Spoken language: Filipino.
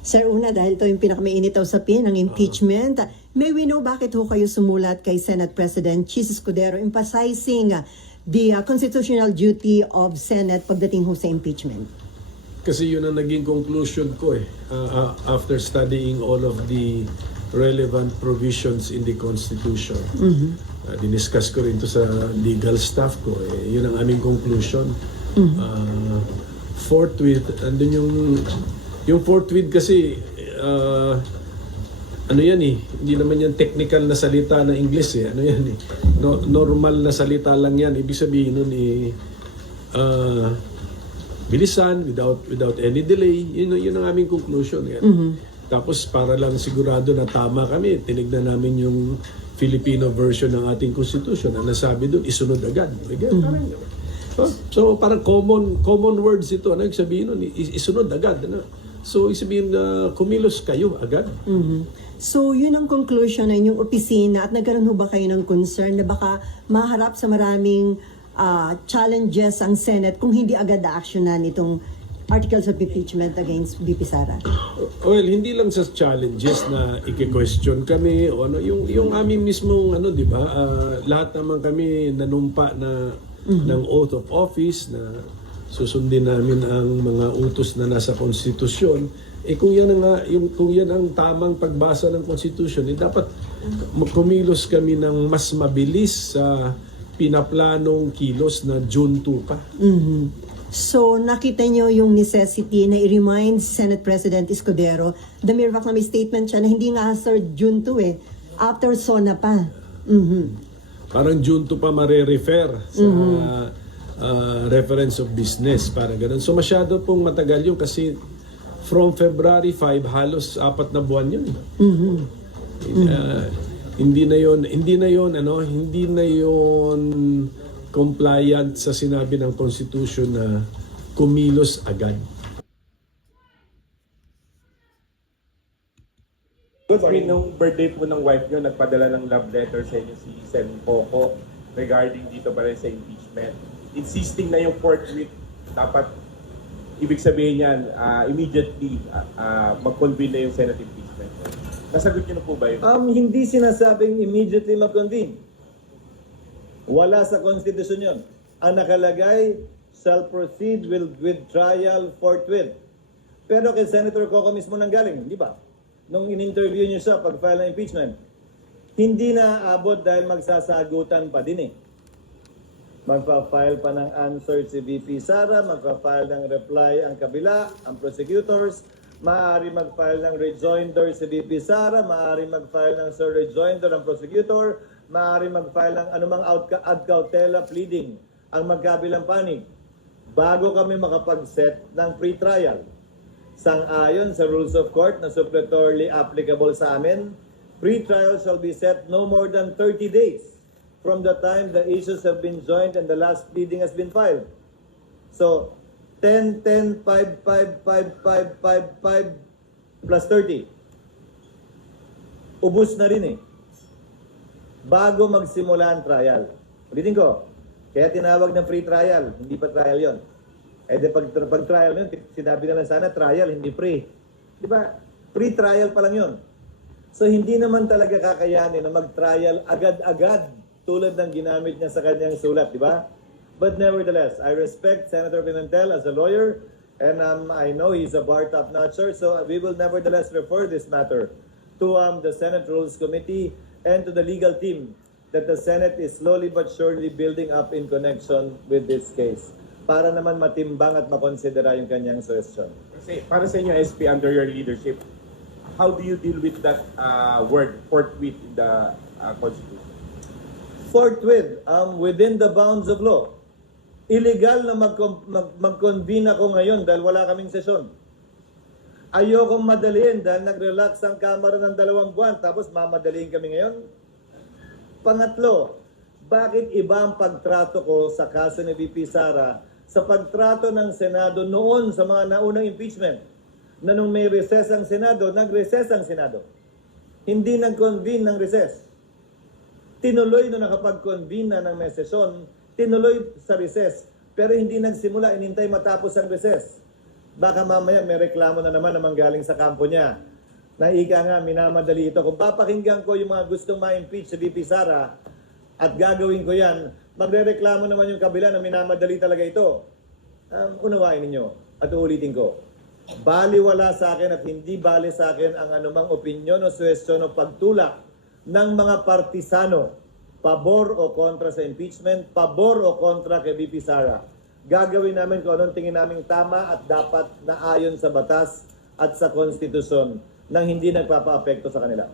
Sir, una, dahil ito yung pinakamainit na usapin, ang impeachment, may we know bakit ho kayo sumulat kay Senate President Chis Escudero emphasizing the constitutional duty of Senate pagdating ho sa impeachment? Kasi yun ang naging conclusion ko after studying all of the relevant provisions in the Constitution. Diniscuss ko rin to sa legal staff ko. Yun ang aming conclusion. Forthwith, andun yung forthwith kasi, ano yan hindi naman yan technical na salita na English ano yan normal na salita lang yan. Ibig sabihin nun bilisan, without any delay. Yun ang aming conclusion. Tapos para lang sigurado na tama kami, tinignan namin yung Filipino version ng ating Constitution na nasabi doon, isunod agad. So parang common words ito. Ano yung sabihin nun? Isunod agad. So isabihin na kumilos kayo agad. So yun ang conclusion ng inyong opisina at nagkaroon ho ba kayo ng concern na baka maharap sa maraming challenges ang Senate kung hindi agad na-actionan itong articles of impeachment against VP Sara? Well, hindi lang sa challenges na i-question kami o ano, yung aming mismong di ba? Lahat naman kami nanumpa na ng oath of office na susundin namin ang mga utos na nasa konstitusyon. Kung yan ang tamang pagbasa ng konstitusyon, dapat kumilos kami ng mas mabilis sa pinaplanong kilos na June 2 pa. So, nakita nyo yung necessity na i-remind Senate President Escudero, the mere fact na may statement siya na hindi nga sir June 2 after SONA pa. Parang June 2 pa mare-refer sa reference of business, para ganun. So masyado pong matagal yun kasi from February 5, halos 4 na buwan yun. Hindi na yon compliant sa sinabi ng Constitution na kumilos agad. Sorry, nung birthday po ng wife nyo, nagpadala ng love letter sa inyo si Sen Poco regarding dito pa rin sa impeachment. Insisting na yung forthwith, dapat ibig sabihin yan, immediately mag-convene na yung Senate impeachment. Nasagot nyo na po ba yun? Hindi sinasabing immediately mag-convene. Wala sa Constitution yun. Ang nakalagay, shall proceed with trial forthwith. Pero kay Senator Coco mismo nanggaling, di ba? Nung in-interview niyo siya pag-file ng impeachment, hindi na abot dahil magsasagutan pa din Magpa-file pa ng answer si VP Sara, magpa-file ng reply ang kabila, ang prosecutors, maaari mag-file ng rejoinder si VP Sara, maaari mag-file ng sir rejoinder ang prosecutor, maaari mag-file ng anumang ad cautela pleading ang magkabilang panig bago kami makapag-set ng pre-trial. Sang-ayon sa rules of court na suppletorily applicable sa amin, pre-trial shall be set no more than 30 days from the time the issues have been joined and the last pleading has been filed. So, 10, 10, 5, 5, 5, 5, 5, 5, plus 30. Ubus na rin bago magsimula ang trial. Ulitin ko, kaya tinawag ng free trial, hindi pa trial yon. Pag trial yun, sinabi na lang sana trial, hindi free. Di ba? Free trial pa lang yun. So hindi naman talaga kakayanin na mag-trial agad-agad tulad ng ginamit niya sa kanyang sulat, di ba? But nevertheless, I respect Senator Pimentel as a lawyer and I know he's a bar top-notcher, so we will nevertheless refer this matter to the Senate Rules Committee and to the legal team that the Senate is slowly but surely building up in connection with this case para naman matimbang at makonsidera yung kanyang suggestion. Para sa inyo, SP, under your leadership, how do you deal with that word, forthwith, in the Constitution? Forthwith, within the bounds of law. Illegal na mag-convene ako ngayon dahil wala kaming sesyon. Ayokong madaliin dahil nag-relax ang Kamara ng 2 buwan tapos mamadaliin kami ngayon. Pangatlo, bakit iba ang pagtrato ko sa kaso ni VP Sara sa pagtrato ng Senado noon sa mga naunang impeachment na nung may recess ang Senado, nag-recess ang Senado. Hindi nag-convene ng recess. Tinuloy na nakapag-convene na ng may sesyon, tinuloy sa recess, pero hindi nagsimula, inintay matapos ang recess. Baka mamaya may reklamo na naman galing sa kampo niya. Na ika nga, minamadali ito. Kung papakinggan ko yung mga gustong ma-impeach si VP Sara at gagawin ko yan, magre-reklamo naman yung kabila na minamadali talaga ito. Unawain ninyo at uulitin ko. Baliwala sa akin at hindi bali sa akin ang anumang opinyon o suwestyon o pagtulak ng mga partisano, pabor o kontra sa impeachment, pabor o kontra kay VP Sara. Gagawin namin kung anong tingin naming tama at dapat na ayon sa batas at sa konstitusyon nang hindi nagpapa-apekto sa kanila.